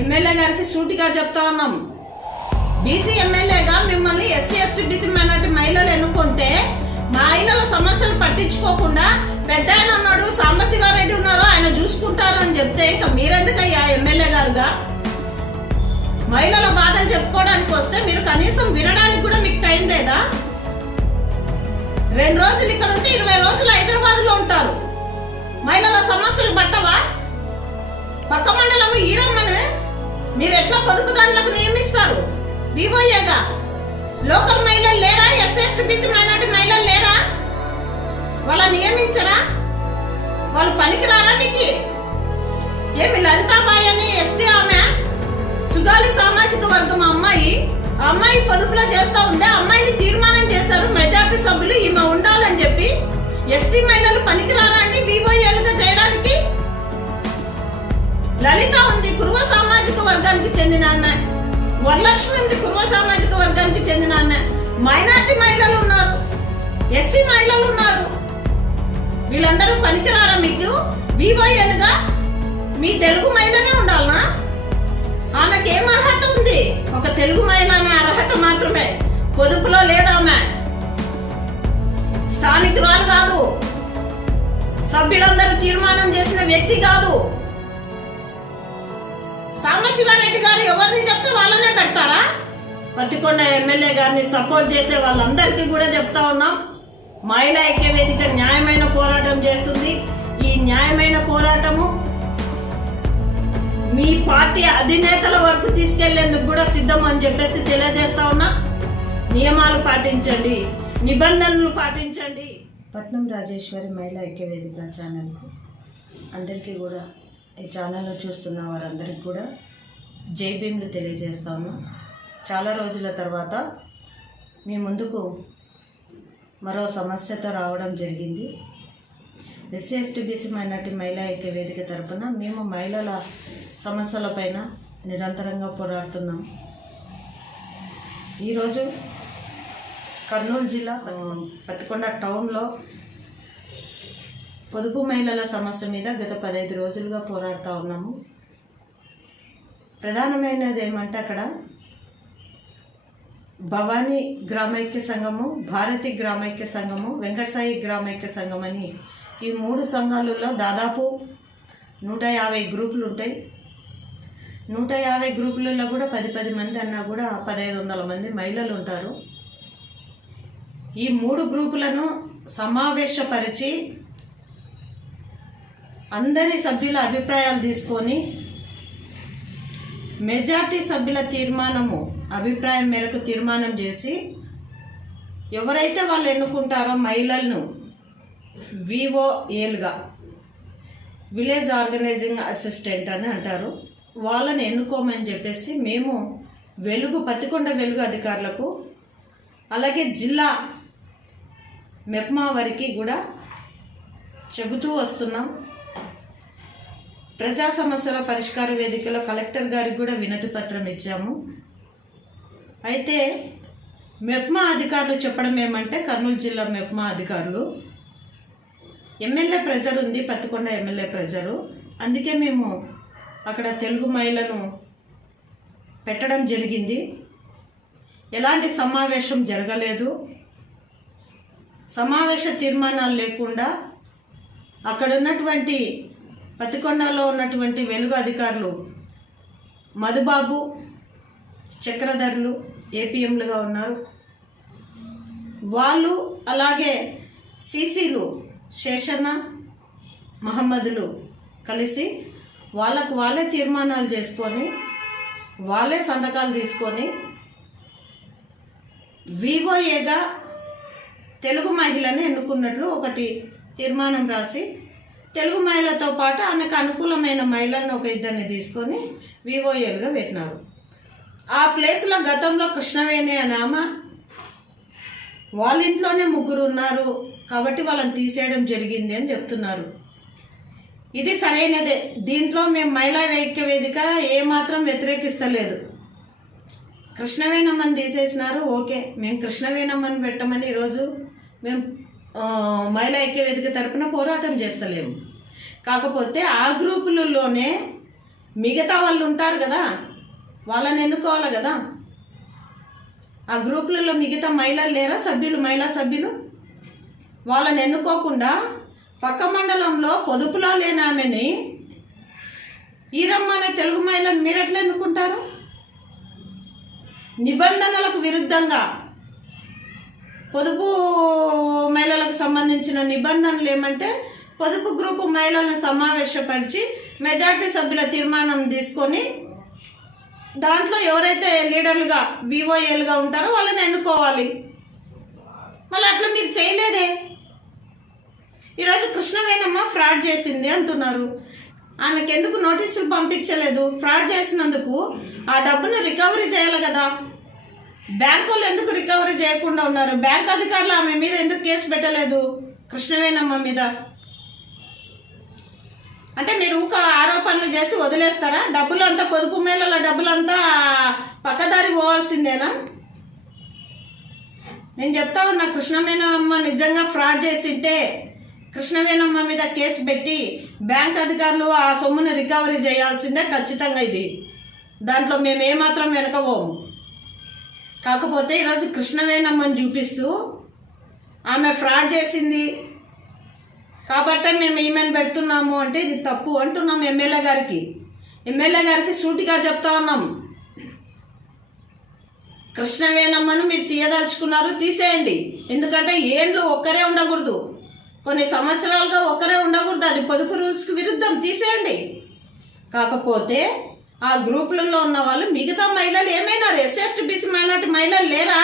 MLA గారికి సూటిగా చెప్తా ఉన్నాం. బీసీ ఎమ్మెల్యేగా మిమ్మల్ని ఎస్సీ ఎస్టీ బీసీ మైనార్టీ మహిళలు ఎన్నుకుంటే మహిళల సమస్యలు పట్టించుకోకుండా పెద్ద ఆయన ఉన్నాడు సాంబశివారెడ్డి ఉన్నారు ఆయన చూసుకుంటారు అని చెప్తే ఇంకా మీరెందుకయ్యా ఎమ్మెల్యే గారుగా? మహిళల బాధలు చెప్పుకోవడానికి వస్తే మీరు కనీసం వినడానికి కూడా మీకు టైం లేదా? రెండు రోజులు ఇక్కడ ఉంటే ఇరవై రోజులు హైదరాబాద్లో ఉంటారు. మహిళల సమస్యలు పట్టవా? మీరు ఎట్లా పొదుపు దాంట్లకు నియమిస్తారు? వివోయేగా లోకల్ మహిళలు లేరా? ఎస్ఎస్టీ బీసీ మైనార్టీ మహిళలు లేరా? వాళ్ళ నియమించరా? వాళ్ళు పనికిరారా మీకు ఏమి లలితాబాయి అని ఎస్టీ ఆమె? సుగాలి సామాజిక వర్గం అమ్మాయి. అమ్మాయి పొదుపులో చేస్తా ఉంది అమ్మాయిని తీర్మానం చేశారు మెజార్టీ సభ్యులు. ఈమె ఉండాలని చెప్పి ఎస్టీ మహిళలు పనికిరారా అండి? వివోఏలుగా చేయడానికి వర్గానికి చెందిన ఆమె. వరలక్ష్మి ఉంది కురువ సామాజిక వర్గానికి చెందిన ఆమె. మైనార్టీ మహిళలు ఉన్నారు. ఎస్సీ మహిళలు ఉన్నారు. వీళ్ళందరూ పనికిరారా మీకు? వివోఏలుగా మీ తెలుగు మహిళనే ఉండాలనా? ఆమెకి ఏం అర్హత ఉంది? ఒక తెలుగు మహిళ అనే అర్హత మాత్రమే. పొదుపులో లేదామె స్థానికురాలు కాదు. సభ్యులందరూ తీర్మానం చేసిన వ్యక్తి కాదు. సాంబశివారెడ్డి గారు ఎవరిని చెప్తే వాళ్ళనే పెడతారా? పత్తికొండ ఎమ్మెల్యే గారిని సపోర్ట్ చేసే వాళ్ళందరికీ కూడా చెప్తా ఉన్నాం. మహిళా ఐక్య వేదిక న్యాయమైన పోరాటం చేస్తుంది. ఈ న్యాయమైన పోరాటము మీ పార్టీ అధినేతల వరకు తీసుకెళ్ళేందుకు కూడా సిద్ధం అని చెప్పేసి తెలియజేస్తా ఉన్నా. నియమాలు పాటించండి. నిబంధనలు పాటించండి. పట్నం రాజేశ్వరి మహిళా ఐక్య వేదిక ఛానల్కు అందరికీ కూడా ఈ ఛానల్లో చూస్తున్న వారందరికీ కూడా జై భీమ్లు తెలియజేస్తాము. చాలా రోజుల తర్వాత మీ ముందుకు మరో సమస్యతో రావడం జరిగింది. ఎస్సీ ఎస్టీ బీసీ మైనార్టీ మహిళా ఐక్య వేదిక తరపున మేము మహిళల సమస్యలపైన నిరంతరంగా పోరాడుతున్నాం. ఈరోజు కర్నూలు జిల్లా పత్తికొండ టౌన్లో పొదుపు మహిళల సమస్య మీద గత పదహైదు రోజులుగా పోరాడుతూ ఉన్నాము. ప్రధానమైనది ఏమంటే అక్కడ భవానీ గ్రామైక్య సంఘము భారతి గ్రామైక్య సంఘము వెంకటసాయి గ్రామైక్య సంఘం అని ఈ మూడు సంఘాలలో దాదాపు నూట యాభై గ్రూపులు ఉంటాయి. నూట యాభై గ్రూపులలో కూడా పది పది మంది అన్నా కూడా పదహైదు వందల మంది మహిళలు ఉంటారు. ఈ మూడు గ్రూపులను సమావేశపరిచి అందరి సభ్యుల అభిప్రాయాలు తీసుకొని మెజార్టీ సభ్యుల తీర్మానము అభిప్రాయం మేరకు తీర్మానం చేసి ఎవరైతే వాళ్ళు ఎన్నుకుంటారో మహిళలను విఓఏలుగా విలేజ్ ఆర్గనైజింగ్ అసిస్టెంట్ అని అంటారు. వాళ్ళని ఎన్నుకోమని చెప్పేసి మేము వెలుగు పత్తికొండ వెలుగు అధికారులకు అలాగే జిల్లా మెప్మా వారికి కూడా చెబుతూ వస్తున్నాం. ప్రజా సమస్యల పరిష్కార వేదికలో కలెక్టర్ గారికి కూడా వినతి పత్రం ఇచ్చాము. అయితే మెప్మా అధికారులు చెప్పడం ఏమంటే కర్నూలు జిల్లా మెప్మా అధికారులు ఎమ్మెల్యే ప్రెజర్ ఉంది పత్తికొండ ఎమ్మెల్యే ప్రెజరు. అందుకే మేము అక్కడ తెలుగు మహిళను పెట్టడం జరిగింది. ఎలాంటి సమావేశం జరగలేదు. సమావేశ తీర్మానాలు లేకుండా అక్కడ ఉన్నటువంటి పతికొండలో ఉన్నటువంటి వెలుగు అధికారులు మధుబాబు చక్రధరులు ఏపీఎంలుగా ఉన్నారు. వాళ్ళు అలాగే సీసీలు శేషన్న మహమ్మదులు కలిసి వాళ్ళకు వాళ్ళే తీర్మానాలు చేసుకొని వాళ్ళే సంతకాలు తీసుకొని వివోఏగా తెలుగు మహిళని ఎన్నుకున్నట్లు ఒకటి తీర్మానం రాసి తెలుగు మహిళతో పాటు ఆమెకు అనుకూలమైన మహిళలను ఒక ఇద్దరిని తీసుకొని వివోఏలుగా పెట్టినారు. ఆ ప్లేస్లో గతంలో కృష్ణవేణి అనే ఆమె వాళ్ళ ఇంట్లోనే ముగ్గురు ఉన్నారు కాబట్టి వాళ్ళని తీసేయడం జరిగింది అని చెప్తున్నారు. ఇది సరైనదే. దీంట్లో మేము మహిళా ఐక్య వేదిక ఏమాత్రం వ్యతిరేకిస్తలేదు. కృష్ణవేణమ్మని తీసేసినారు. ఓకే మేము కృష్ణవేణమ్మని పెట్టమని ఈరోజు మేము మహిళా ఐక్య వేదిక తరపున పోరాటం చేస్తలేము. కాకపోతే ఆ గ్రూపులలోనే మిగతా వాళ్ళు ఉంటారు కదా వాళ్ళని ఎన్నుకోవాలి కదా? ఆ గ్రూపులలో మిగతా మహిళలు లేరా? సభ్యులు మహిళా సభ్యులు? వాళ్ళని ఎన్నుకోకుండా పక్క మండలంలో పొదుపులో లేని ఆమెని ఈరమ్మ అనే తెలుగు మహిళను మీరు ఎట్లా ఎన్నుకుంటారు? నిబంధనలకు విరుద్ధంగా పొదుపు మహిళలకు సంబంధించిన నిబంధనలు ఏమంటే పొదుపు గ్రూపు మహిళలను సమావేశపరిచి మెజార్టీ సభ్యుల తీర్మానం తీసుకొని దాంట్లో ఎవరైతే లీడర్లుగా వివోఏలుగా ఉంటారో వాళ్ళని ఎన్నుకోవాలి. మళ్ళీ అట్లా మీరు చేయలేదే. ఈరోజు కృష్ణవేణమ్మ ఫ్రాడ్ చేసింది అంటున్నారు. ఆమెకెందుకు నోటీసులు పంపించలేదు? ఫ్రాడ్ చేసినందుకు ఆ డబ్బును రికవరీ చేయాలి కదా. బ్యాంకులు వాళ్ళు ఎందుకు రికవరీ చేయకుండా ఉన్నారు? బ్యాంక్ అధికారులు ఆమె మీద ఎందుకు కేసు పెట్టలేదు? కృష్ణవేణమ్మ మీద. అంటే మీరు ఊక ఆరోపణలు చేసి వదిలేస్తారా? డబ్బులు అంతా పొదుపు మేళల డబ్బులంతా పక్కదారి పోవాల్సిందేనా? నేను చెప్తా ఉన్నా కృష్ణవేణమ్మ నిజంగా ఫ్రాడ్ చేసింటే కృష్ణవేణమ్మ మీద కేసు పెట్టి బ్యాంక్ అధికారులు ఆ సొమ్ముని రికవరీ చేయాల్సిందే ఖచ్చితంగా ఇది. దాంట్లో మేము ఏమాత్రం వెనకపోము కాకపోతే ఈరోజు కృష్ణవేణమ్మని చూపిస్తూ ఆమె ఫ్రాడ్ చేసింది. కాబట్టే మేము ఈమెయిల్ పెడుతున్నాము అంటే ఇది తప్పు అంటున్నాం ఎమ్మెల్యే గారికి. ఎమ్మెల్యే గారికి సూటిగా చెప్తా ఉన్నాం. కృష్ణవేణమ్మను మీరు తీయదలుచుకున్నారు తీసేయండి. ఎందుకంటే ఏండ్లు ఒక్కరే ఉండకూడదు. కొన్ని సంవత్సరాలుగా ఒక్కరే ఉండకూడదు. అది పొదుపు రూల్స్కి విరుద్ధం తీసేయండి. కాకపోతే ఆ గ్రూపులలో ఉన్న వాళ్ళు మిగతా మహిళలు ఏమైనారు? ఎస్సీఎస్టి బీసీ మైనార్టీ మహిళలు లేరా?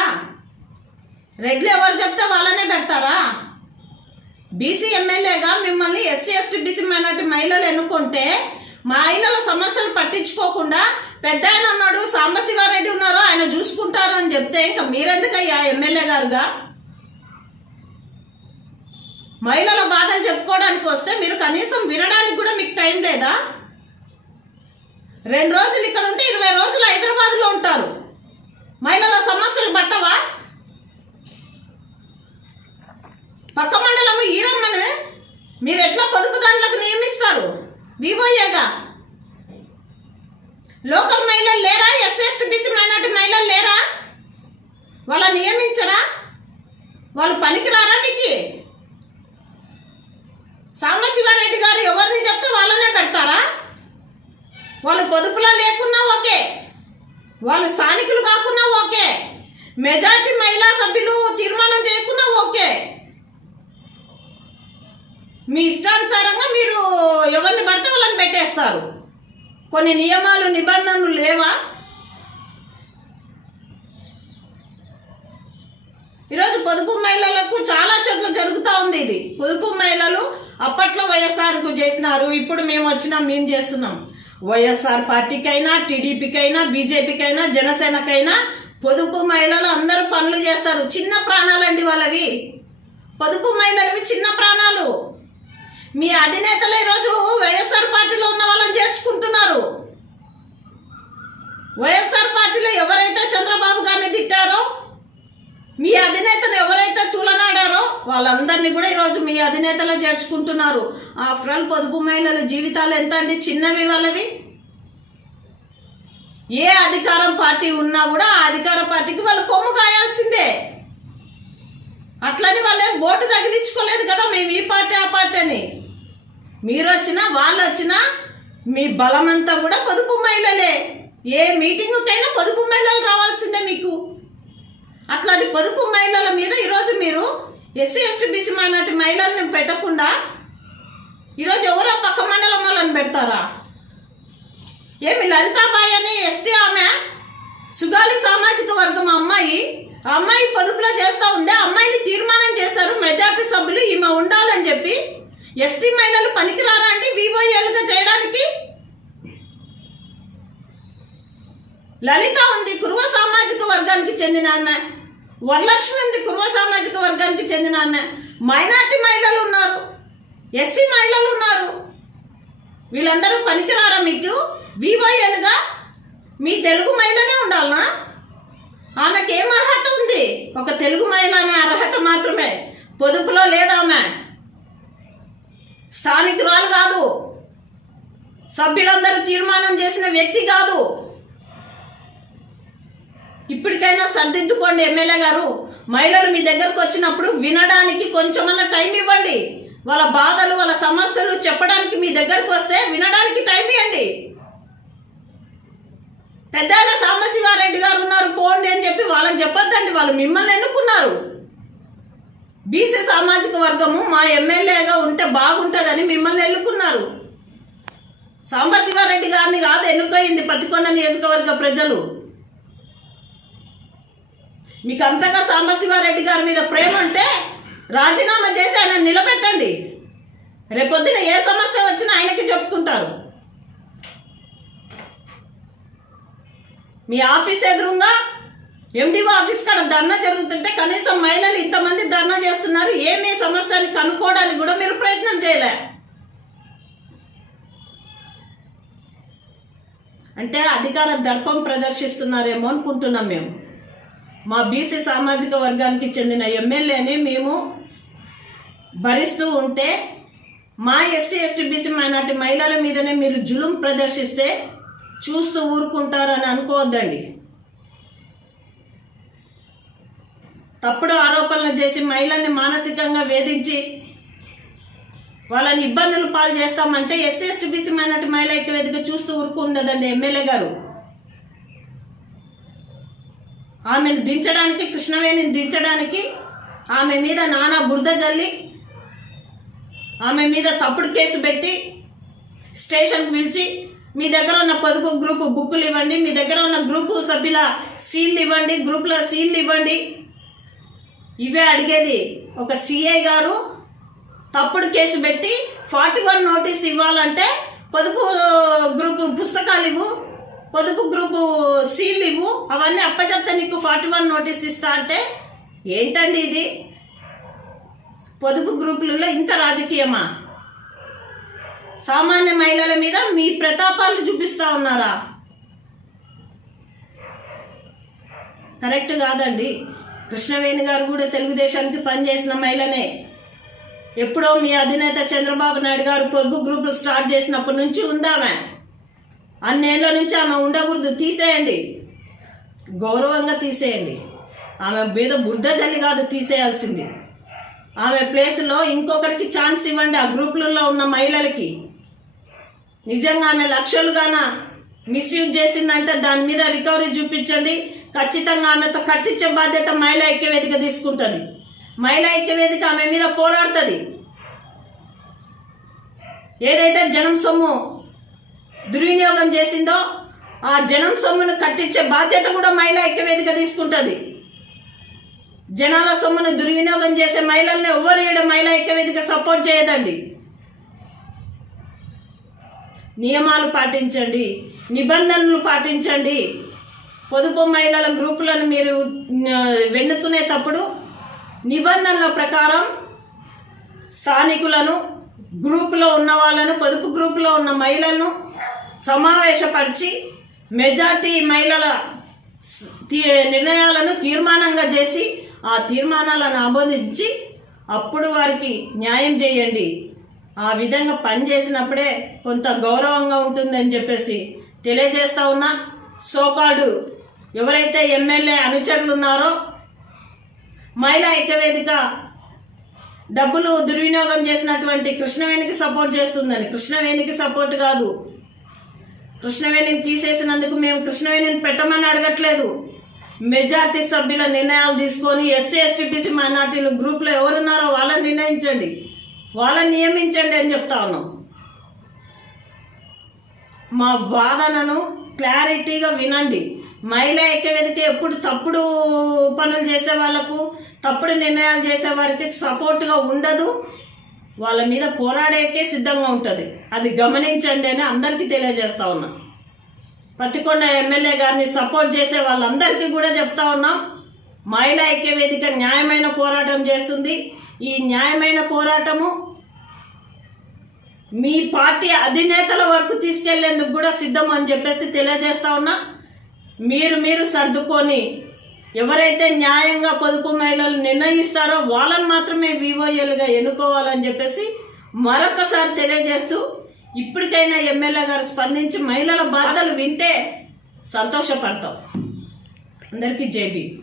రెడ్లు ఎవరు చెప్తే వాళ్ళనే పెడతారా? బీసీ ఎమ్మెల్యేగా మిమ్మల్ని ఎస్సీ ఎస్టీ బీసీ మైనార్టీ మహిళలు ఎన్నుకుంటే మహిళల సమస్యలు పట్టించుకోకుండా పెద్ద ఆయన ఉన్నాడు సాంబశివారెడ్డి ఉన్నారు ఆయన చూసుకుంటారు అని చెప్తే ఇంకా మీరెందుకయ్యా ఎమ్మెల్యే గారుగా? మహిళల బాధలు చెప్పుకోవడానికి వస్తే మీరు కనీసం వినడానికి కూడా మీకు టైం లేదా? రెండు రోజులు ఇక్కడ ఉంటే ఇరవై రోజులు హైదరాబాద్లో ఉంటారు. మహిళల సమస్యలు పట్టవా? పక్క మండలము ఈరమ్మను మీరు ఎట్లా పొదుపు దాంట్లకు నియమిస్తారు? వివోయేగా లోకల్ మహిళలు లేరా? ఎస్ఎస్టీ బీసీ మైనార్టీ మహిళలు లేరా? వాళ్ళని నియమించరా? వాళ్ళు పనికిరారా మీకు? సాంబశివారెడ్డి గారు ఎవరిని చెప్తే వాళ్ళనే పెడతారా? వాళ్ళు పొదుపులో లేకున్నా ఓకే. వాళ్ళు స్థానికులు కాకున్నా ఓకే. మెజార్టీ మహిళా సభ్యులు తీర్మానం చేయకున్నా ఓకే. మీ ఇష్టానుసారంగా మీరు ఎవరిని పడితే వాళ్ళని పెట్టేస్తారు. కొన్ని నియమాలు నిబంధనలు లేవా? ఈరోజు పొదుపు మహిళలకు చాలా చోట్ల జరుగుతూ ఉంది ఇది. పొదుపు మహిళలు అప్పట్లో వైఎస్ఆర్కు చేసినారు ఇప్పుడు మేము వచ్చినాం మేము చేస్తున్నాం. వైఎస్ఆర్ పార్టీకైనా టీడీపీకైనా బీజేపీకైనా జనసేనకైనా పొదుపు మహిళలు అందరూ పనులు చేస్తారు. చిన్న ప్రాణాలండి వాళ్ళవి. పొదుపు మహిళలవి చిన్న ప్రాణాలు. మీ అధినేతలు ఈరోజు వైఎస్ఆర్ పార్టీలో ఉన్న వాళ్ళని చేర్చుకుంటున్నారు. వైఎస్ఆర్ పార్టీలో ఎవరైతే చంద్రబాబు గారిని తిట్టారో మీ అధినేతను ఎవరైతే తులనాడారో వాళ్ళందరినీ కూడా ఈరోజు మీ అధినేతలో చేర్చుకుంటున్నారు. ఆఫ్టర్ ఆల్ పొదుపు మహిళల జీవితాలు ఎంత అండి? చిన్నవి వాళ్ళవి. ఏ అధికారం పార్టీ ఉన్నా కూడా ఆ అధికార పార్టీకి వాళ్ళు కొమ్ము కాయాల్సిందే. అట్లని వాళ్ళేం బోటు తగిలించుకోలేదు కదా మేము ఈ పార్టీ ఆ పార్టీ అని. మీరు వచ్చినా వాళ్ళు వచ్చినా మీ బలమంతా కూడా పొదుపు మహిళలే. ఏ మీటింగుకైనా పొదుపు మహిళలు రావాల్సిందే మీకు. అట్లాంటి పొదుపు మహిళల మీద ఈరోజు మీరు ఎస్సీ ఎస్టీ బీసీ మైనార్టీ మహిళల్ని పెట్టకుండా ఈరోజు ఎవరో పక్క మండలం వాళ్ళని పెడతారా? ఏమి లలితాబాయి అని ఎస్టీ ఆమె? సుగాలి సామాజిక వర్గం అమ్మాయి. ఆ అమ్మాయి పొదుపులో చేస్తూ ఉంది ఆ అమ్మాయిని తీర్మానం చేశారు మెజార్టీ సభ్యులు ఈమె ఉండాలని చెప్పి. ఎస్టీ మహిళలు పనికిరారా అంటే వివోఏలుగా చేయడానికి? లలిత ఉంది కురువ సామాజిక వర్గానికి చెందిన ఆమె. వరలక్ష్మి ఉంది కురువ సామాజిక వర్గానికి చెందిన ఆమె. మైనార్టీ మహిళలు ఉన్నారు. ఎస్సీ మహిళలు ఉన్నారు. వీళ్ళందరూ పనికిరారా మీకు? వివోఏలుగా మీ తెలుగు మహిళనే ఉండాలనా? ఆమెకి ఏం అర్హత ఉంది? ఒక తెలుగు మహిళ అనే అర్హత మాత్రమే. పొదుపులో లేదామె స్థానికురాలు కాదు. సభ్యులందరూ తీర్మానం చేసిన వ్యక్తి కాదు. ఇప్పటికైనా సర్దిద్దుకోండి ఎమ్మెల్యే గారు. మహిళలు మీ దగ్గరకు వచ్చినప్పుడు వినడానికి కొంచెమన్నా టైం ఇవ్వండి. వాళ్ళ బాధలు వాళ్ళ సమస్యలు చెప్పడానికి మీ దగ్గరకు వస్తే వినడానికి టైం ఇవ్వండి. పెద్ద సాంబశివారెడ్డి గారు ఉన్నారు పోండి అని చెప్పి వాళ్ళకి చెప్పొద్దండి. వాళ్ళు మిమ్మల్ని ఎన్నుకున్నారు. బీసీ సామాజిక వర్గము మా ఎమ్మెల్యేగా ఉంటే బాగుంటుందని మిమ్మల్ని ఎన్నుకున్నారు. సాంబశివారెడ్డి గారిని కాదు ఎన్నుకయింది పత్తికొండ నియోజకవర్గ ప్రజలు. మీకు అంతగా సాంబశివారెడ్డి గారి మీద ప్రేమ ఉంటే రాజీనామా చేసి ఆయన నిలబెట్టండి. రేపొద్దున ఏ సమస్య వచ్చినా ఆయనకి చెప్పుకుంటారు. మీ ఆఫీస్ ఎదురుగా ఎండిఓ ఆఫీస్ కాడ ధర్నా జరుగుతుంటే కనీసం మహిళలు ఇంతమంది ధర్నా చేస్తున్నారు. ఏమీ సమస్యని కనుక్కోవడానికి కూడా మీరు ప్రయత్నం చేయలే. అంటే అధికార దర్పం ప్రదర్శిస్తున్నారేమో అనుకుంటున్నాం మేము. మా బీసీ సామాజిక వర్గానికి చెందిన ఎమ్మెల్యేని మేము భరిస్తూ ఉంటే మా ఎస్సీ ఎస్టీ బీసీ మైనార్టీ మహిళల మీదనే మీరు జులుం ప్రదర్శిస్తే చూస్తూ ఊరుకుంటారని అనుకోవద్దండి. తప్పుడు ఆరోపణలు చేసి మహిళల్ని మానసికంగా వేధించి వాళ్ళని ఇబ్బందులు పాలు చేస్తామంటే ఎస్సీ ఎస్టీ బీసీ మైనార్టీ మహిళ ఐక్యవేదిక చూస్తూ ఊరుకుండదండి ఎమ్మెల్యే గారు. ఆమెను దించడానికి కృష్ణవేణిని దించడానికి ఆమె మీద నానా బురద జల్లి ఆమె మీద తప్పుడు కేసు పెట్టి స్టేషన్కి పిలిచి మీ దగ్గర ఉన్న పొదుపు గ్రూపు బుక్కులు ఇవ్వండి మీ దగ్గర ఉన్న గ్రూపు సభ్యుల సీల్లు ఇవ్వండి గ్రూపుల సీల్లు ఇవ్వండి. ఇవే అడిగేది. ఒక సిఐ గారు తప్పుడు కేసు పెట్టి ఫార్టీ వన్ నోటీస్ ఇవ్వాలంటే పొదుపు గ్రూపు పుస్తకాలు ఇవ్వు పొదుపు గ్రూపు సీల్ ఇవ్వు. అవన్నీ అప్పచెప్తే నీకు ఫార్టీ వన్ నోటీస్ ఇస్తా అంటే ఏంటండి ఇది? పొదుపు గ్రూపులలో ఇంత రాజకీయమా? సామాన్య మహిళల మీద మీ ప్రతాపాలు చూపిస్తా ఉన్నారా? కరెక్ట్ కాదండి. కృష్ణవేణి గారు కూడా తెలుగుదేశానికి పనిచేసిన మహిళనే. ఎప్పుడో మీ అధినేత చంద్రబాబు నాయుడు గారు పొదుపు గ్రూపులు స్టార్ట్ చేసినప్పటి నుంచి ఉందామే. అన్నేళ్ళ నుంచి ఆమె ఉండకూడదు తీసేయండి. గౌరవంగా తీసేయండి. ఆమె మీద బురద జల్లి కాదు తీసేయాల్సింది. ఆమె ప్లేస్లో ఇంకొకరికి ఛాన్స్ ఇవ్వండి ఆ గ్రూపులలో ఉన్న మహిళలకి. నిజంగా ఆమె లక్షలుగాన మిస్యూజ్ చేసిందంటే దాని మీద రికవరీ చూపించండి. ఖచ్చితంగా ఆమెతో కట్టించే బాధ్యత మహిళా ఐక్యవేదిక తీసుకుంటుంది. మహిళా ఐక్యవేదిక ఆమె మీద పోరాడుతుంది. ఏదైతే జనం సొమ్ము దుర్వినియోగం చేసిందో ఆ జనం సొమ్మును కట్టించే బాధ్యత కూడా మహిళా ఐక్యవేదిక తీసుకుంటుంది. జనాల సొమ్మును దుర్వినియోగం చేసే మహిళల్ని ఎవరు ఏడు మహిళా ఐక్యవేదిక సపోర్ట్ చేయదండి. నియమాలు పాటించండి నిబంధనలు పాటించండి. పొదుపు మహిళల గ్రూపులను మీరు వెన్నుకునేటప్పుడు నిబంధనల ప్రకారం స్థానికులను గ్రూపులో ఉన్న వాళ్ళను పొదుపు గ్రూపులో ఉన్న మహిళలను సమావేశపరిచి మెజార్టీ మహిళల తీ- నిర్ణయాలను తీర్మానంగా చేసి ఆ తీర్మానాలను ఆమోదించి అప్పుడు వారికి న్యాయం చేయండి. ఆ విధంగా పనిచేసినప్పుడే కొంత గౌరవంగా ఉంటుందని చెప్పేసి తెలియజేస్తా ఉన్నా. సోకాడు ఎవరైతే ఎమ్మెల్యే అనుచరులు ఉన్నారో మహిళా ఐక్యవేదిక డబ్బులు దుర్వినియోగం చేసినటువంటి కృష్ణవేణికి సపోర్ట్ చేస్తుందని. కృష్ణవేణికి సపోర్ట్ కాదు. కృష్ణవేణిని తీసేసినందుకు మేము కృష్ణవేణిని పెట్టమని అడగట్లేదు. మెజార్టీ సభ్యుల నిర్ణయాలు తీసుకొని ఎస్సీ ఎస్టీటీసీ మైనార్టీలు గ్రూప్లో ఎవరున్నారో వాళ్ళని నిర్ణయించండి. వాళ్ళని నియమించండి అని చెప్తా ఉన్నాం. మా వాదనను క్లారిటీగా వినండి. మహిళా ఐక్యవేదిక ఎప్పుడు తప్పుడు పనులు చేసే వాళ్ళకు తప్పుడు నిర్ణయాలు చేసే వారికి సపోర్ట్గా ఉండదు. వాళ్ళ మీద పోరాడేకే సిద్ధంగా ఉంటుంది. అది గమనించండి అని అందరికీ తెలియజేస్తా ఉన్నాం. పత్తికొండ ఎమ్మెల్యే గారిని సపోర్ట్ చేసే వాళ్ళందరికీ కూడా చెప్తా ఉన్నాం మహిళా ఐక్యవేదిక న్యాయమైన పోరాటం చేస్తుంది. ఈ న్యాయమైన పోరాటము మీ పార్టీ అధినేతల వరకు తీసుకెళ్ళేందుకు కూడా సిద్ధం అని చెప్పేసి తెలియజేస్తా ఉన్నా. మీరు మీరు సర్దుకొని ఎవరైతే న్యాయంగా పొదుపు మహిళలు నిర్ణయిస్తారో వాళ్ళని మాత్రమే వివోఏలుగా ఎన్నుకోవాలని చెప్పేసి మరొకసారి తెలియజేస్తూ ఇప్పటికైనా ఎమ్మెల్యే గారు స్పందించి మహిళల బాధలు వింటే సంతోషపడతాం. అందరికీ జేబీ